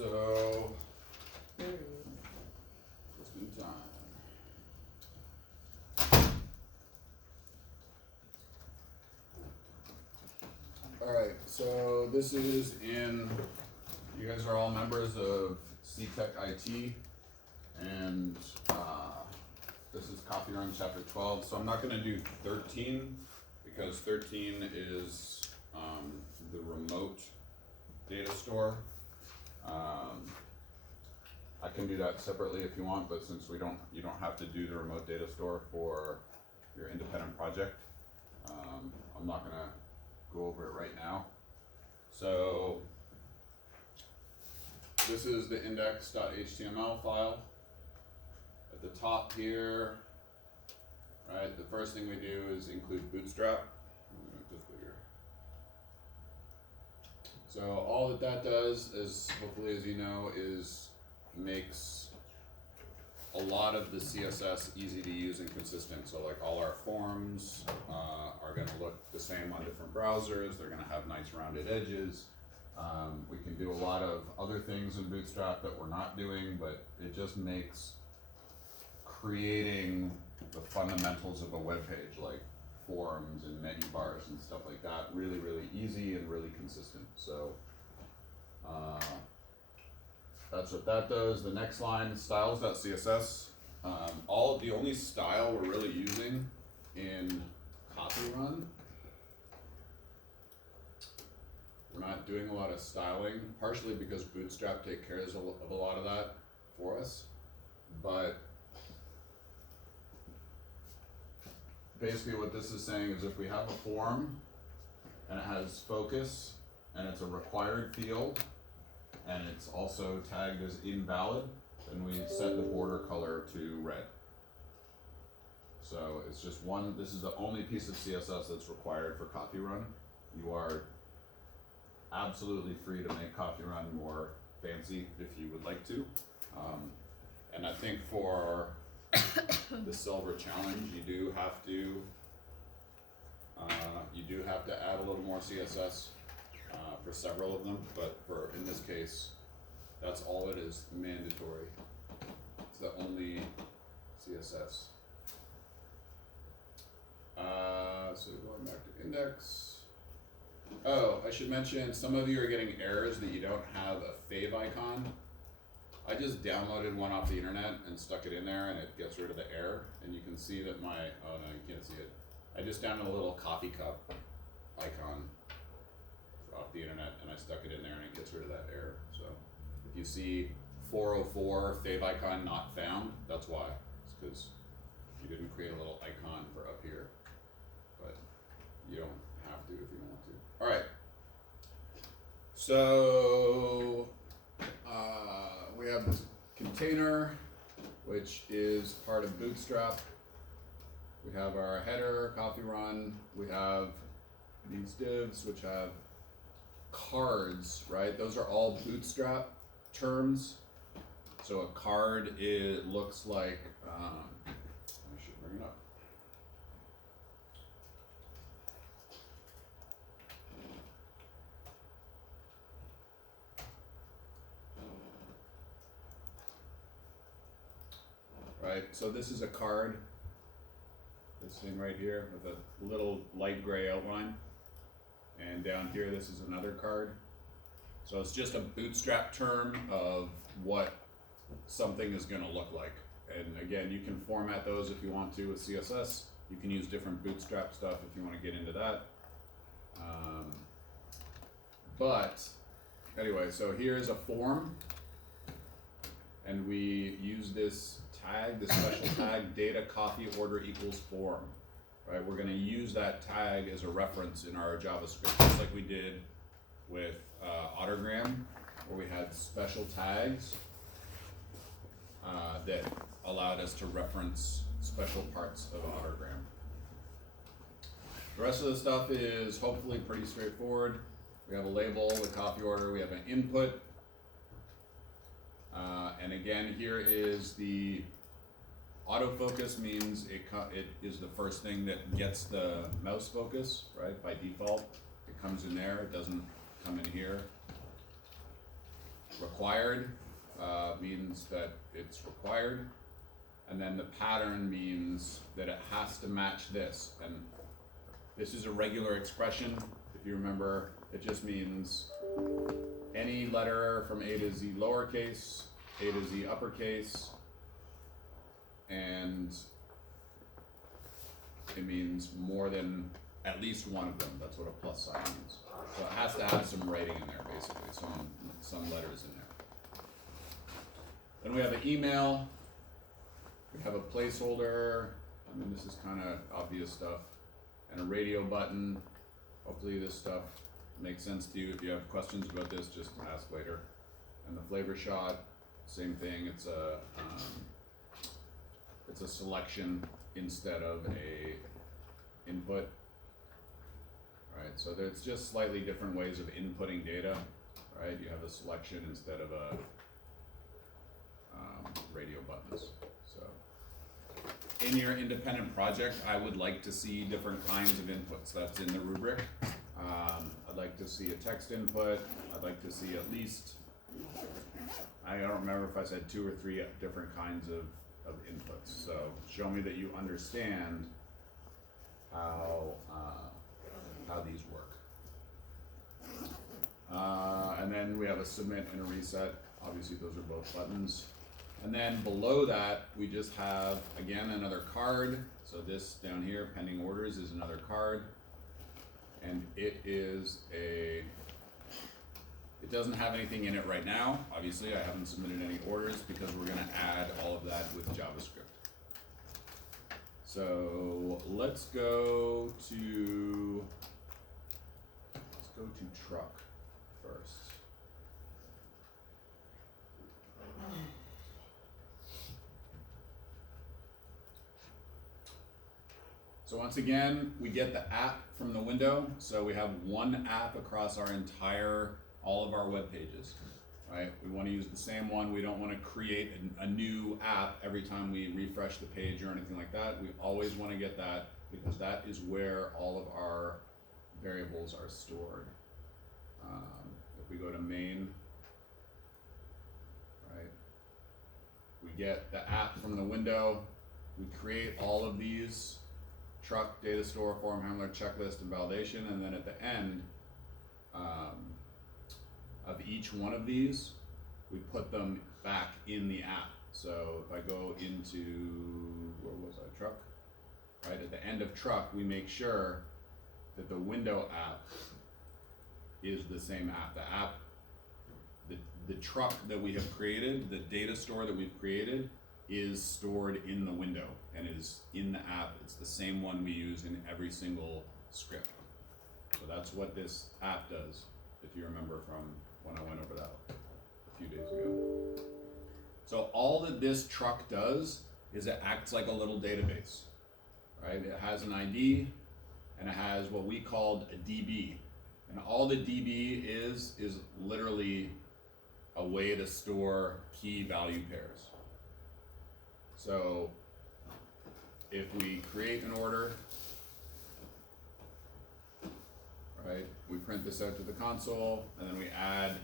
so just in time. All right, so this is in, you guys are all members of CTech IT, and this is CoffeeRun Chapter 12. So I'm not going to do 13 because 13 is the remote data store. I can do that separately if you want, but since you don't have to do the remote data store for your independent project, I'm not going to go over it right now. So this is the index.html file. At the top here, right, the first thing we do is include Bootstrap. I'm gonna make this bigger. So all that does is, hopefully as you know, is makes a lot of the CSS easy to use and consistent. So like all our forms are gonna look the same on different browsers. They're gonna have nice rounded edges. We can do a lot of other things in Bootstrap that we're not doing, but it just makes creating the fundamentals of a web page, like forms and menu bars and stuff like that, really, really easy and really consistent. So that's what that does. The next line, styles.css. The only style we're really using in CoffeeRun, we're not doing a lot of styling, partially because Bootstrap takes care of a lot of that for us. But basically what this is saying is if we have a form and it has focus and it's a required field and it's also tagged as invalid, then we set the border color to red. So it's just one, this is the only piece of CSS that's required for CoffeeRun. You are absolutely free to make CoffeeRun more fancy if you would like to. And I think for the silver challenge, you do have to add a little more CSS for several of them, but for in this case, that's all it is mandatory. It's the only CSS. So going back to index. Oh, I should mention, some of you are getting errors that you don't have a fave icon. I just downloaded one off the internet and stuck it in there and it gets rid of the error. And you can see that oh no, you can't see it. I just downloaded a little coffee cup icon off the internet and I stuck it in there and it gets rid of that error. So if you see 404 fave icon not found, that's why. It's because you didn't create a little icon for up here. But you don't have to if you don't want to. All right. So we have this container, which is part of Bootstrap. We have our header, CoffeeRun. We have these divs, which have cards, right? Those are all Bootstrap terms. So a card, it looks like, I should bring it up. Right, so this is a card, this thing right here with a little light gray outline. And down here, this is another card. So it's just a Bootstrap term of what something is gonna look like. And again, you can format those if you want to with CSS. You can use different Bootstrap stuff if you wanna get into that. But anyway, so here's a form. And we use this tag, this special tag, data coffee order equals form, right? We're gonna use that tag as a reference in our JavaScript, just like we did with Autogram, where we had special tags that allowed us to reference special parts of Autogram. The rest of the stuff is hopefully pretty straightforward. We have a label, the coffee order, we have an input. And again, here is the autofocus means it is the first thing that gets the mouse focus, right? By default, it comes in there, it doesn't come in here. required means that it's required, and then the pattern means that it has to match this. And this is a regular expression. If you remember, it just means any letter from A to Z lowercase, A to Z uppercase, and it means more than at least one of them. That's what a plus sign means. So it has to have some writing in there, basically, some letters in there. Then we have an email. We have a placeholder. I mean, this is kind of obvious stuff. And a radio button. Hopefully this stuff makes sense to you. If you have questions about this, just ask later. And the flavor shot, same thing. It's a selection instead of a input. Right, so there's just slightly different ways of inputting data. Right, you have a selection instead of a radio buttons. So in your independent project, I would like to see different kinds of inputs. That's in the rubric. I'd like to see a text input. I'd like to see at least, I don't remember if I said 2 or 3 different kinds of inputs. So show me that you understand how these work. And then we have a submit and a reset. Obviously those are both buttons. And then below that, we just have, again, another card. So this down here, pending orders, is another card. And it doesn't have anything in it right now. Obviously, I haven't submitted any orders because we're gonna add all of that with JavaScript. So let's go to truck first. So once again, we get the app from the window. So we have one app across all of our web pages, right? We want to use the same one. We don't want to create a new app every time we refresh the page or anything like that. We always want to get that because that is where all of our variables are stored. If we go to main, right? We get the app from the window. We create all of these: truck, data store, form handler, checklist, and validation. And then at the end of each one of these, we put them back in the app. So if I go into, where was I, truck? Right, at the end of truck, we make sure that the window app is the same app. The app, the truck that we have created, the data store that we've created, is stored in the window and is in the app. It's the same one we use in every single script. So that's what this app does, if you remember from when I went over that a few days ago. So all that this truck does is it acts like a little database, right? It has an ID and it has what we called a DB. And all the DB is literally a way to store key value pairs. So if we create an order, right, we print this out to the console, and then we add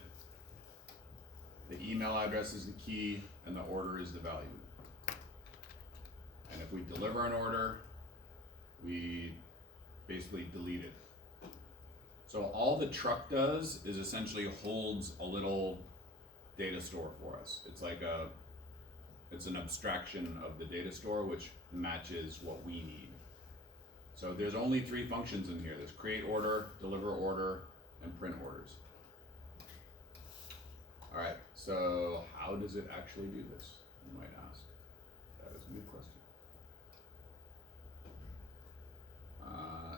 the email address is the key, and the order is the value. And if we deliver an order, we basically delete it. So all the truck does is essentially holds a little data store for us. It's an abstraction of the data store which matches what we need. So there's only 3 functions in here. There's create order, deliver order, and print orders. All right, so how does it actually do this, you might ask? That is a good question.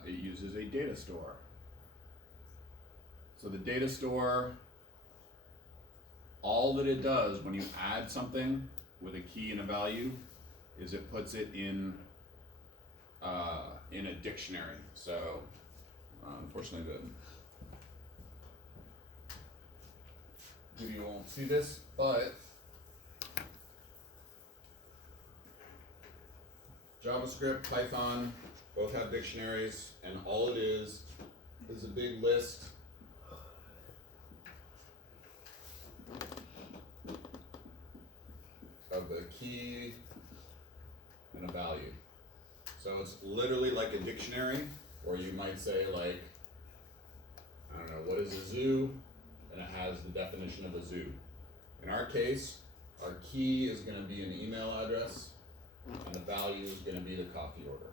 It uses a data store. So the data store, all that it does when you add something with a key and a value is it puts it in a dictionary. So unfortunately the video won't see this, but JavaScript, Python both have dictionaries, and all it is a big list of the key and a value. So it's literally like a dictionary, or you might say like, I don't know, what is a zoo? And it has the definition of a zoo. In our case, our key is going to be an email address, and the value is going to be the coffee order.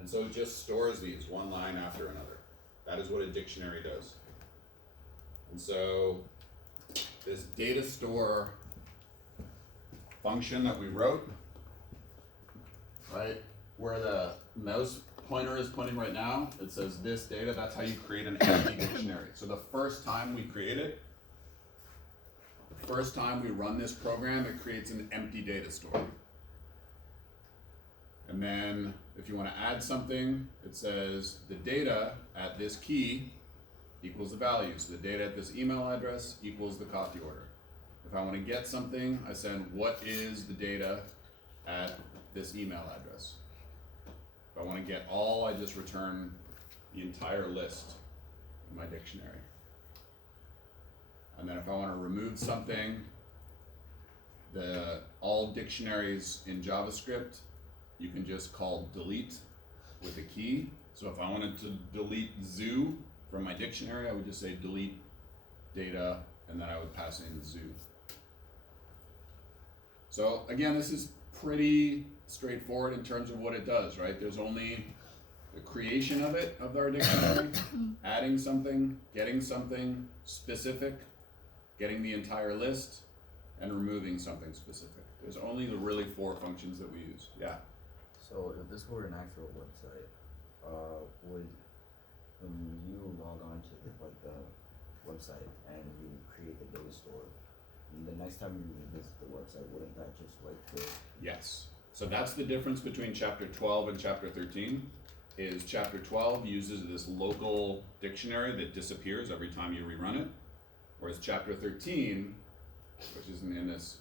And so it just stores these one line after another. That is what a dictionary does. And so this data store function that we wrote, right, where the mouse pointer is pointing right now, it says this data, that's how you create an empty dictionary. So the first time we create it, the first time we run this program, it creates an empty data store. And then if you want to add something, it says the data at this key equals the value. So the data at this email address equals the coffee order. If I want to get something, I send what is the data at this email address. If I want to get all, I just return the entire list in my dictionary. And then if I want to remove something, all dictionaries in JavaScript, you can just call delete with a key. So if I wanted to delete zoo from my dictionary, I would just say delete data, and then I would pass in zoo. So again, this is pretty straightforward in terms of what it does, right? There's only the creation of it, of our dictionary, adding something, getting something specific, getting the entire list, and removing something specific. There's only the really 4 functions that we use. Yeah? So if this were an actual website, would when you log on to the website and you create the data store, the next time you revisit the website, wouldn't that just Yes. So that's the difference between chapter 12 and chapter 13, is chapter 12 uses this local dictionary that disappears every time you rerun it, whereas chapter 13, which isn't in this,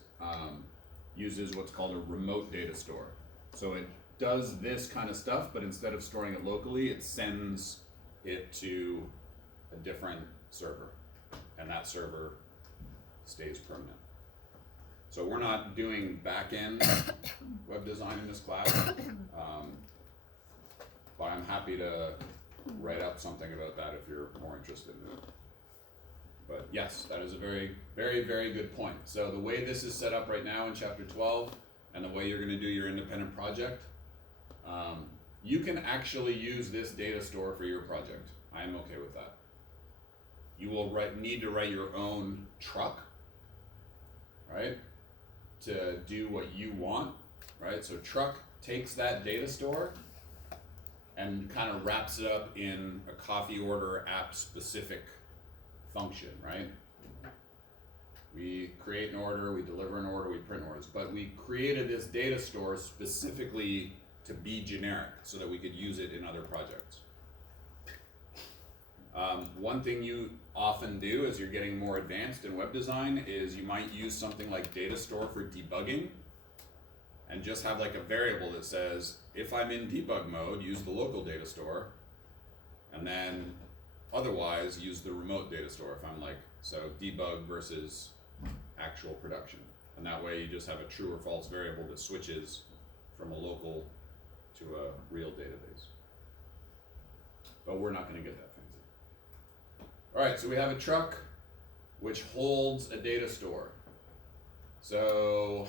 uses what's called a remote data store. So it does this kind of stuff, but instead of storing it locally, it sends it to a different server, and that server stays permanent. So we're not doing back-end web design in this class, but I'm happy to write up something about that if you're more interested in it. But yes, that is a very, very, very good point. So the way this is set up right now in chapter 12, and the way you're going to do your independent project, you can actually use this data store for your project. I am okay with that. You will need to write your own truck, right, to do what you want, right? So truck takes that data store and kind of wraps it up in a coffee order app specific function, right? We create an order, we deliver an order, we print orders, but we created this data store specifically to be generic so that we could use it in other projects. One thing you often do as you're getting more advanced in web design is you might use something like data store for debugging and just have like a variable that says, if I'm in debug mode, use the local data store, and then otherwise use the remote data store if I'm like, so debug versus actual production. And that way you just have a true or false variable that switches from a local to a real database. But we're not going to get that fancy. All right, so we have a truck which holds a data store. So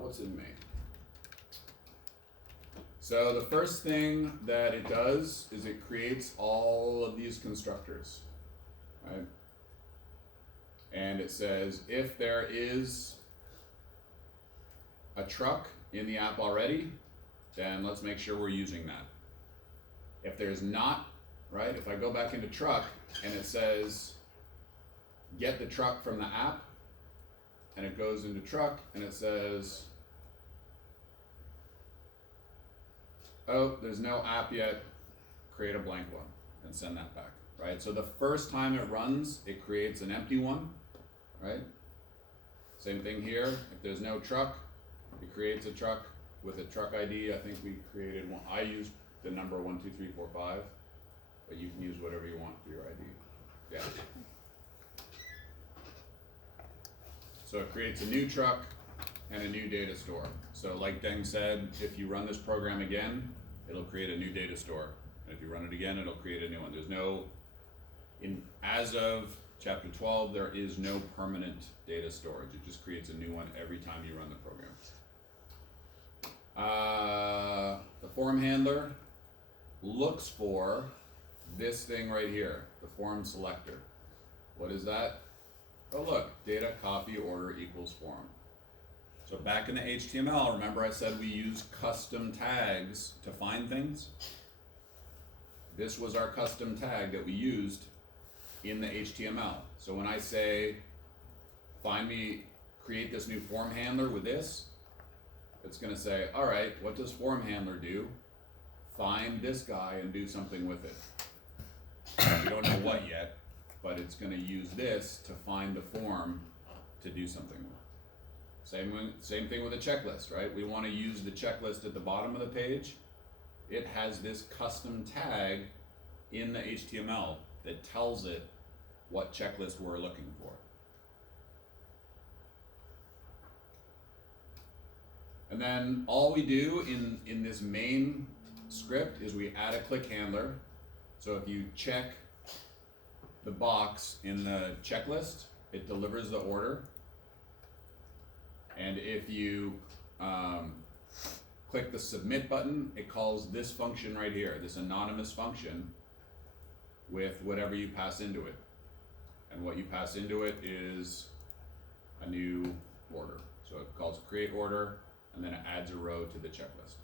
what's in main? So the first thing that it does is it creates all of these constructors, right? And it says if there is a truck in the app already, then let's make sure we're using that. If there's not, right, if I go back into truck and it says get the truck from the app, and it goes into truck and it says, oh, there's no app yet, create a blank one and send that back, right? So the first time it runs, it creates an empty one, right? Same thing here, if there's no truck, it creates a truck with a truck ID. I think we created one, I used the number 1, 2, 3, 4, 5, but you can use whatever you want for your ID, yeah. So it creates a new truck and a new data store. So like Deng said, if you run this program again, it'll create a new data store. And if you run it again, it'll create a new one. There's no, as of chapter 12, there is no permanent data storage. It just creates a new one every time you run the program. The form handler looks for this thing right here, the form selector. What is that? Oh look, data coffee order equals form. So back in the HTML, remember I said we use custom tags to find things? This was our custom tag that we used in the HTML. So when I say, create this new form handler with this, it's gonna say, all right, what does form handler do? Find this guy and do something with it. We don't know what yet, but it's gonna use this to find the form to do something with. Same thing with a checklist, right? We wanna use the checklist at the bottom of the page. It has this custom tag in the HTML that tells it what checklist we're looking for. And then all we do in this main script is we add a click handler. So if you check the box in the checklist, it delivers the order. And if you click the submit button, it calls this function right here, this anonymous function, with whatever you pass into it. And what you pass into it is a new order. So it calls create order, and then it adds a row to the checklist.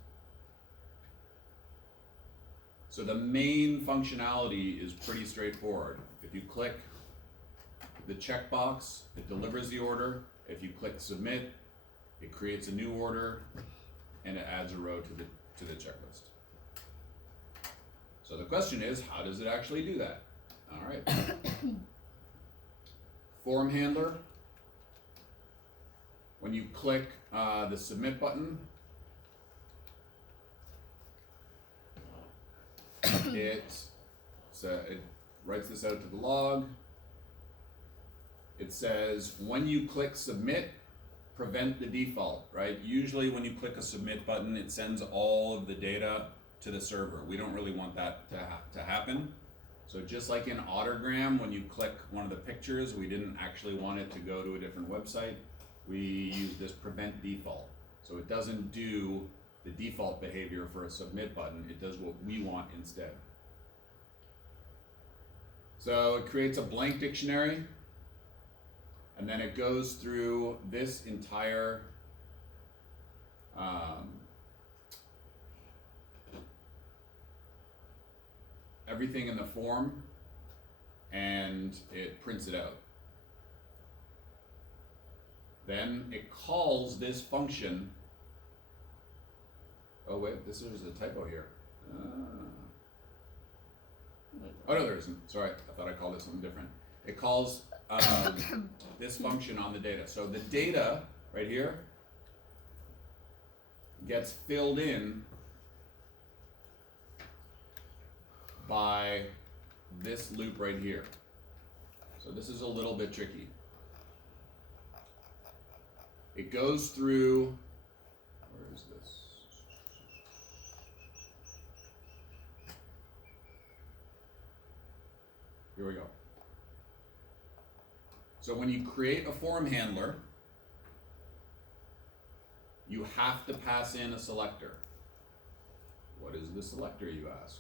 So the main functionality is pretty straightforward. If you click the checkbox, it delivers the order. If you click submit, it creates a new order, and it adds a row to the checklist. So the question is, how does it actually do that? All right. Form handler. When you click the submit button, it writes this out to the log. It says, when you click submit, prevent the default, right? Usually when you click a submit button, it sends all of the data to the server. We don't really want that to happen. So just like in Autogram, when you click one of the pictures, we didn't actually want it to go to a different website. We use this prevent default. So it doesn't do the default behavior for a submit button, it does what we want instead. So it creates a blank dictionary, and then it goes through this entire everything in the form, and it prints it out. Then it calls this function. Oh wait, this is a typo here. Oh no, there isn't. Sorry, I thought I called it something different. It calls this function on the data. So the data right here gets filled in by this loop right here. So this is a little bit tricky. It goes through, where is this? Here we go. So when you create a form handler, you have to pass in a selector. What is the selector, you ask?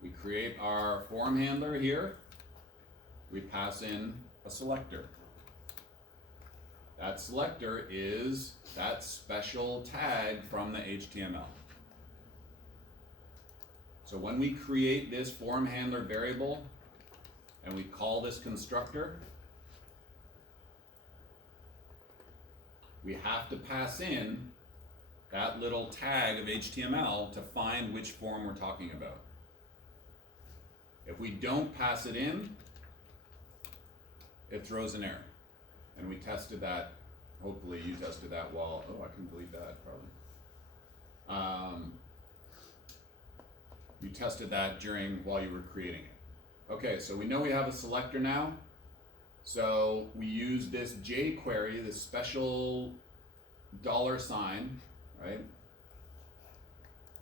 We create our form handler here. We pass in a selector. That selector is that special tag from the HTML. So when we create this form handler variable and we call this constructor, we have to pass in that little tag of HTML to find which form we're talking about. If we don't pass it in, it throws an error. And we tested that, hopefully you tested that while, oh, I can delete that probably. You tested that while you were creating it. Okay, so we know we have a selector now. So we use this jQuery, this special $sign, right?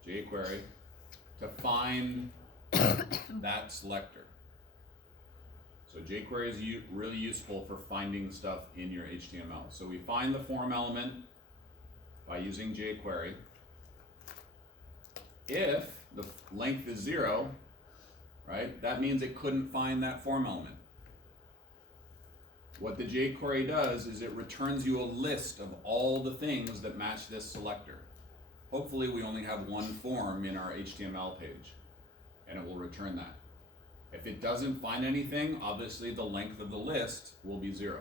jQuery, to find that selector. So jQuery is really useful for finding stuff in your HTML. So we find the form element by using jQuery. If the length is 0, right, that means it couldn't find that form element. What the jQuery does is it returns you a list of all the things that match this selector. Hopefully we only have one form in our HTML page, and it will return that. If it doesn't find anything, obviously the length of the list will be 0.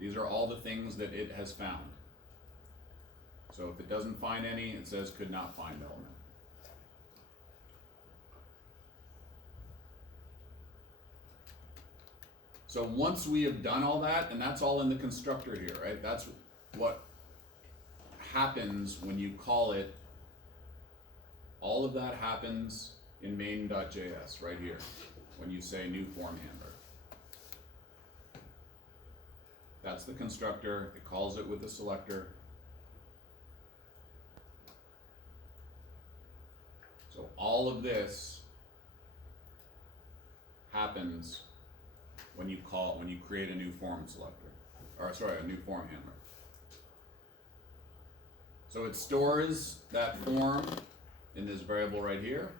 These are all the things that it has found. So if it doesn't find any, it says could not find element. So once we have done all that, and that's all in the constructor here, right? That's what happens when you call it. All of that happens in main.js right here when you say new form handler. That's the constructor. It calls it with the selector. So all of this happens when you create a new form selector, a new form handler. So it stores that form in this variable right here.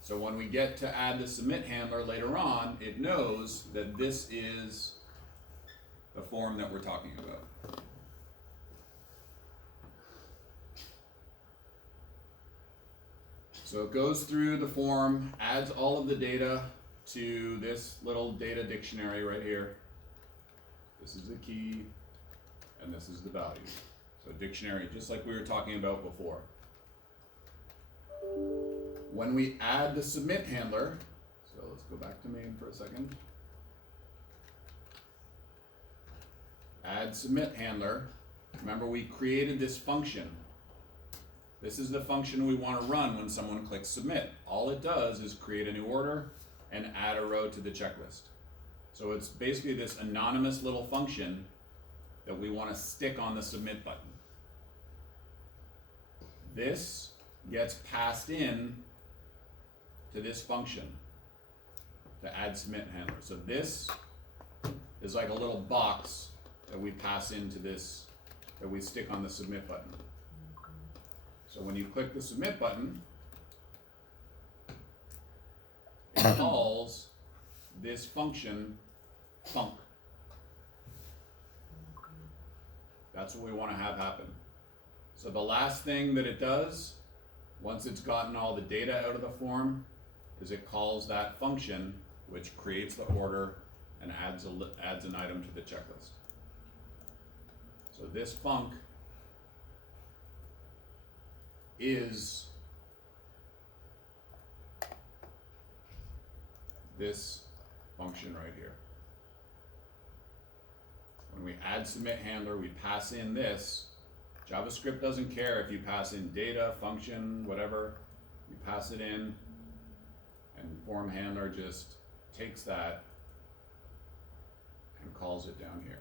So when we get to add the submit handler later on, it knows that this is the form that we're talking about. So it goes through the form, adds all of the data to this little data dictionary right here. This is the key, and this is the value. So dictionary, just like we were talking about before. When we add the submit handler, so let's go back to main for a second. Add submit handler. Remember, we created this function. This is the function we want to run when someone clicks submit. All it does is create a new order and add a row to the checklist. So it's basically this anonymous little function that we want to stick on the submit button. This gets passed in to this function to add submit handler. So this is like a little box that we pass into this, that we stick on the submit button. So when you click the submit button, it calls this function func. That's what we want to have happen. So the last thing that it does, once it's gotten all the data out of the form, is it calls that function, which creates the order and adds an item to the checklist. So this func is this function right here. When we add submit handler, we pass in this. JavaScript doesn't care if you pass in data, function, whatever. You pass it in, and form handler just takes that and calls it down here.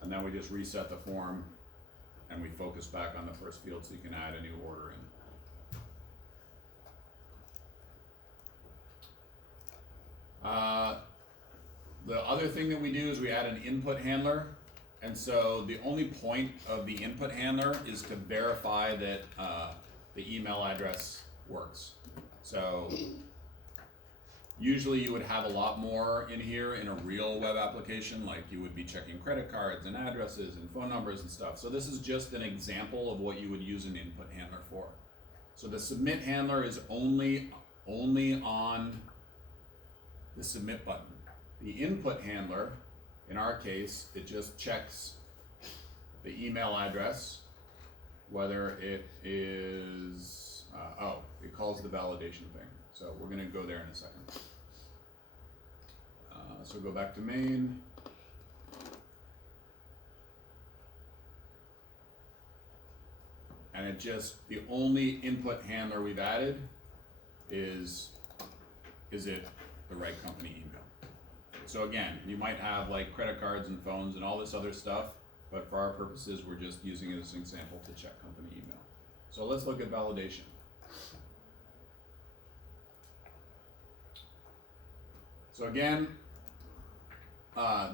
And then we just reset the form and we focus back on the first field so you can add a new order in. The other thing that we do is we add an input handler. And so the only point of the input handler is to verify that the email address works. So usually you would have a lot more in here in a real web application, like you would be checking credit cards and addresses and phone numbers and stuff. So this is just an example of what you would use an input handler for. So the submit handler is only on the submit button. The input handler, in our case, it just checks the email address, whether it is, it calls the validation thing. So we're going to go there in a second. So go back to main. And it just, the only input handler we've added is is it the right company email? So again, you might have like credit cards and phones and all this other stuff, but for our purposes, we're just using it as an example to check company email. So let's look at validation. So again,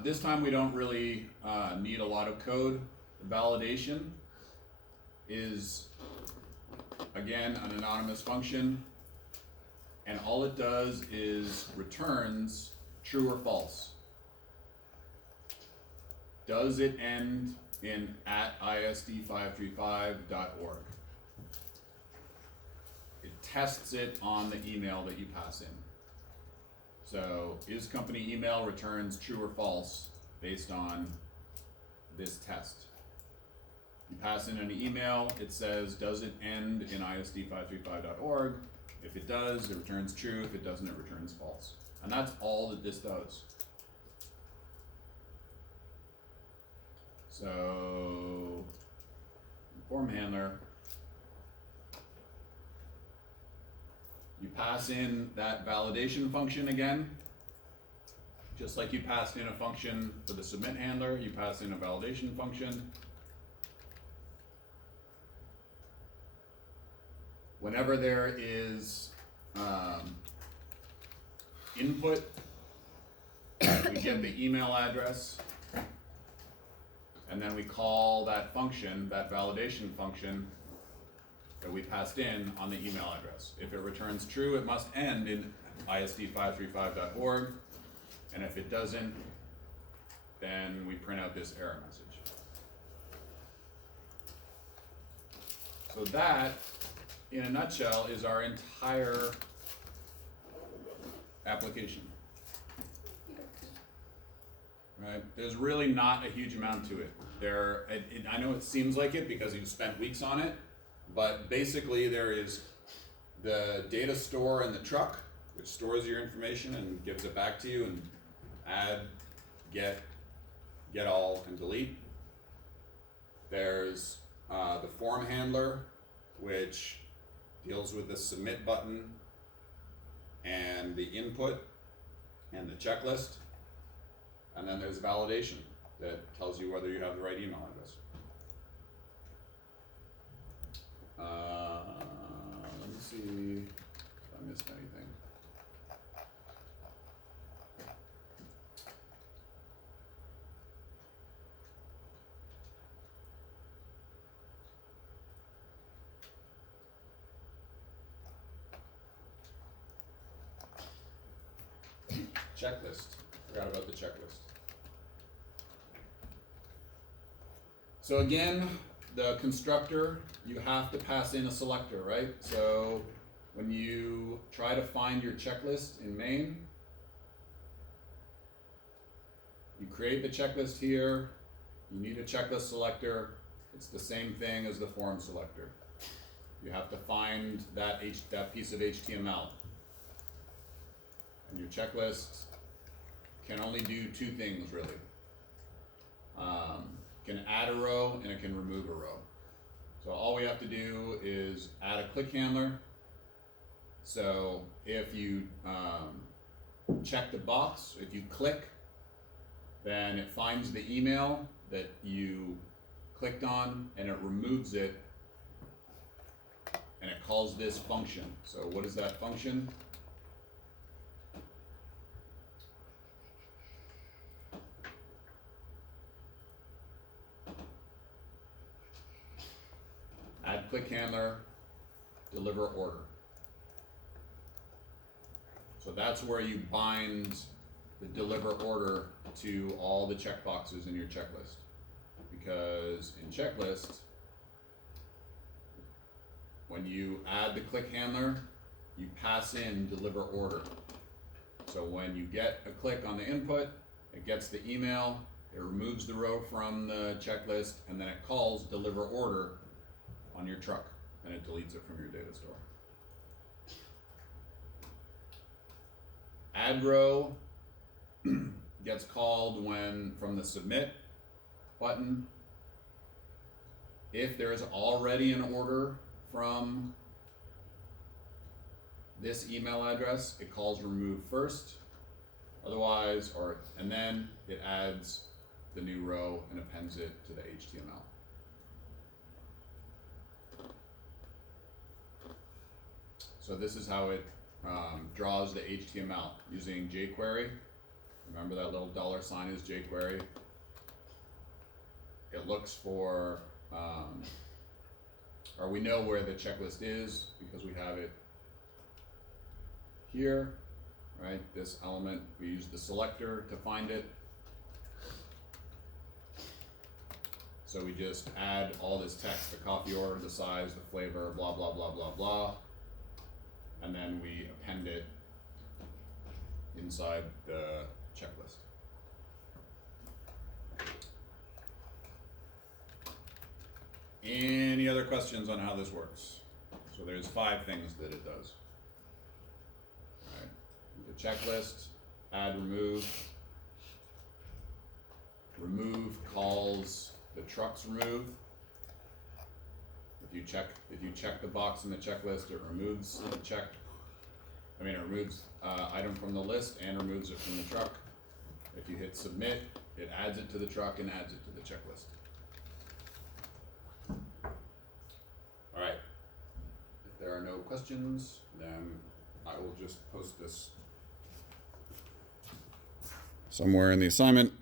this time we don't really need a lot of code. The validation is, again, an anonymous function, and all it does is returns true or false. Does it end in @isd535.org? It tests it on the email that you pass in. So, is company email returns true or false based on this test? You pass in an email, it says, does it end in isd535.org? If it does, it returns true. If it doesn't, it returns false. And that's all that this does. So, form handler, you pass in that validation function again, just like you passed in a function for the submit handler, you pass in a validation function. Whenever there is input, we get the email address, and then we call that function, that validation function that we passed in on the email address. If it returns true, it must end in isd535.org, and if it doesn't, then we print out this error message. So that, in a nutshell, is our entire application. Right? There's really not a huge amount to it. I know it seems like it because you've spent weeks on it, but basically there is the data store in the truck, which stores your information and gives it back to you, and add, get all, and delete. There's the form handler, which deals with the submit button and the input and the checklist. And then there's validation that tells you whether you have the right email address. Let me see if I missed anything. Checklist. Forgot about the checklist. So again, the constructor, you have to pass in a selector, right? So when you try to find your checklist in main, you create the checklist here, you need a checklist selector. It's the same thing as the form selector. You have to find that piece of HTML. And your checklist can only do two things, really. Can add a row and it can remove a row. So all we have to do is add a click handler. So if you check the box, if you click, then it finds the email that you clicked on and it removes it, and it calls this function. So what is that function? Add click handler, deliver order. So that's where you bind the deliver order to all the checkboxes in your checklist. Because in checklist, when you add the click handler, you pass in deliver order. So when you get a click on the input, it gets the email, it removes the row from the checklist, and then it calls deliver order on your truck, and it deletes it from your data store. Add row gets called when from the submit button. If there is already an order from this email address, it calls remove first, otherwise, and then it adds the new row and appends it to the HTML. So this is how it draws the HTML using jQuery. Remember that little $sign is jQuery. It looks for, or we know where the checklist is because we have it here, right? This element, we use the selector to find it. So we just add all this text, the coffee order, the size, the flavor, blah, blah, blah, blah, blah. And then we append it inside the checklist. Any other questions on how this works? So there's 5 things that it does. All right. The checklist, add, remove. Remove calls the trucks remove. If you check the box in the checklist, it removes the check. It removes item from the list and removes it from the truck. If you hit submit, it adds it to the truck and adds it to the checklist. All right. If there are no questions, then I will just post this somewhere in the assignment.